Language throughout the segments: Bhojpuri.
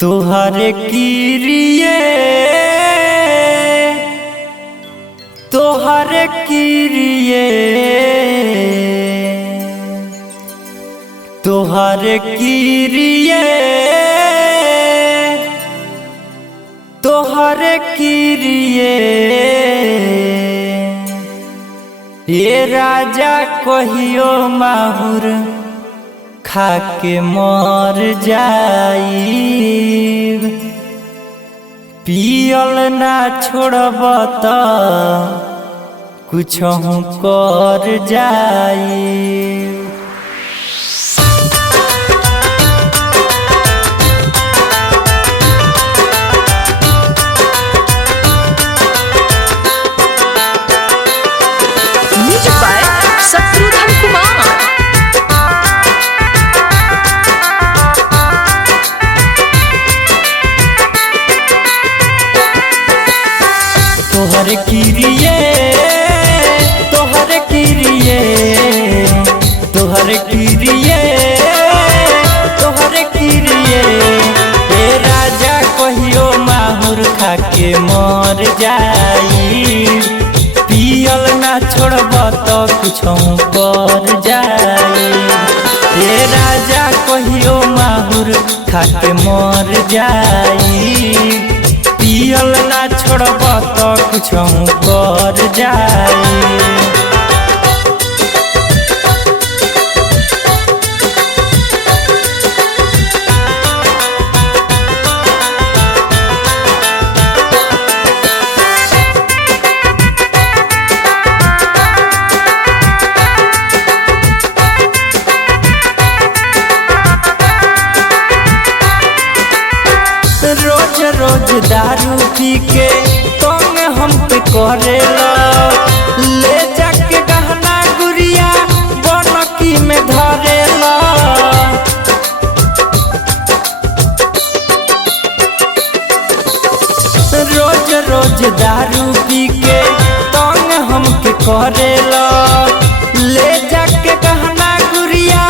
तोहरे किरिए तोहरे किरिए तोहरे किरिए तोहरे किरिए ये राजा कहियो माहुर खाके मर जाई पियल ना छोड़ब त कुछहु कर जाई। Music by Shatrughan Kumar. तोहरे किरिए तोहरे किरिए तोहरे किरिए तोहरे किरिए ए राजा कहियो माहुर खाके मर जाई पियल ना छोड़ब त कुछहु कर जाई। ए राजा कहियो माहुर खाके मर जाई पियल ना छोड़ब त कुछहु कर जाई। रोज रोज दारू पी के तंग हम पे करेला ले जाके गहना गुड़िया बनकी में धरेला। रोज रोज दारू पी के तंग हम के करेला ले जाके गहना गुड़िया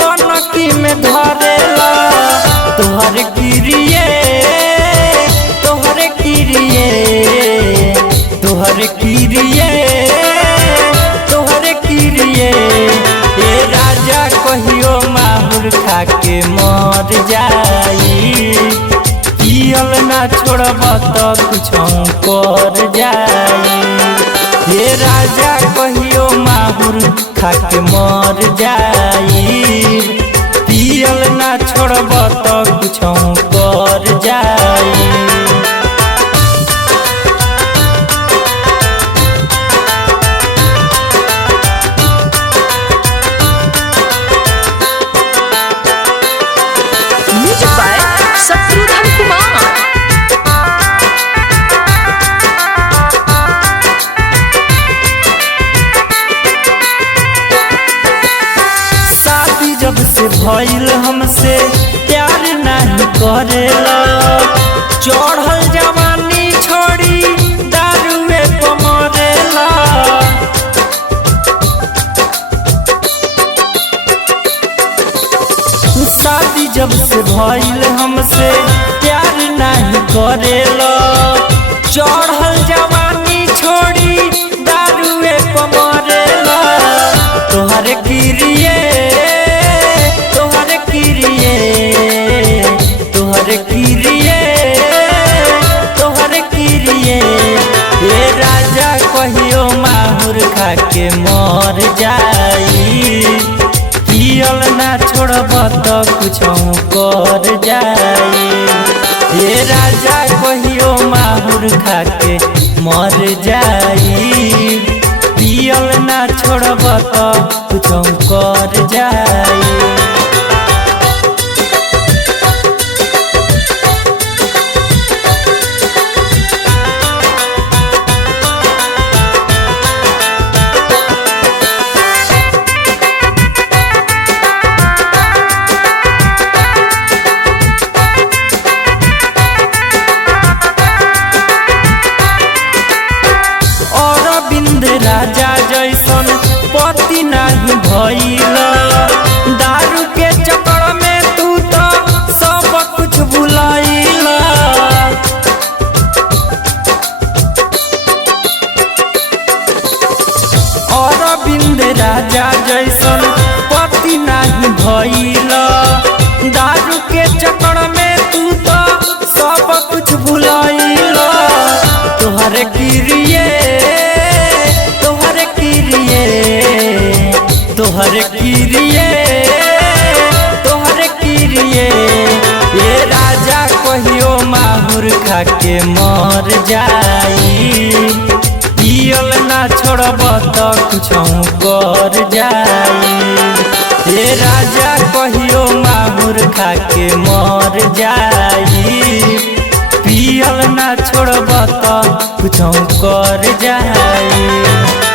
बनकी में धरेला। तोहरे किरिए तोहरे किरिए तोहरे किरिए तोहरे किरिए ए राजा कहियो माहुर खाके मर जाई पियल ना छोड़ब त कुछहु कर जाई। ए राजा कहियो माहुर खाके मर जाई पियल ना छोड़ब त कुछहु कर जाई। Music by Shatrughan Kumar. शादी जब से भइल हमसे प्यार नहीं करेला चढ़ल जवानी छोड़ी दारुए पे मरेला। शादी जब से भइल हमसे प्यार नहीं करेला चढ़ल जवानी छोड़ी दारुए पे मरेला। तोहरे किरिए तोहरे किरिए तोहरे किरिए तोहरे किरिए ए राजा कहियो माहुर खाके मर जाई पियल ना छोड़ब त कुछहु कर जाई। ए राजा कहियो माहुर खाके मर जाई पियल ना छोड़ब त कुछहु कर जाई। राजा जैसन पति नहीं भइल दारू के तोहरे किरिए तोहरे किरिए तोहरे किरिए तोहरे किरिए ये राजा कहियो माहुर खा के मर जाई पियल ना छोड़ब तो कुछ कर जाई ये राजा कहियो माहुर खा के मर जाई पियल ना छोड़ब तो कुछ कर जाई।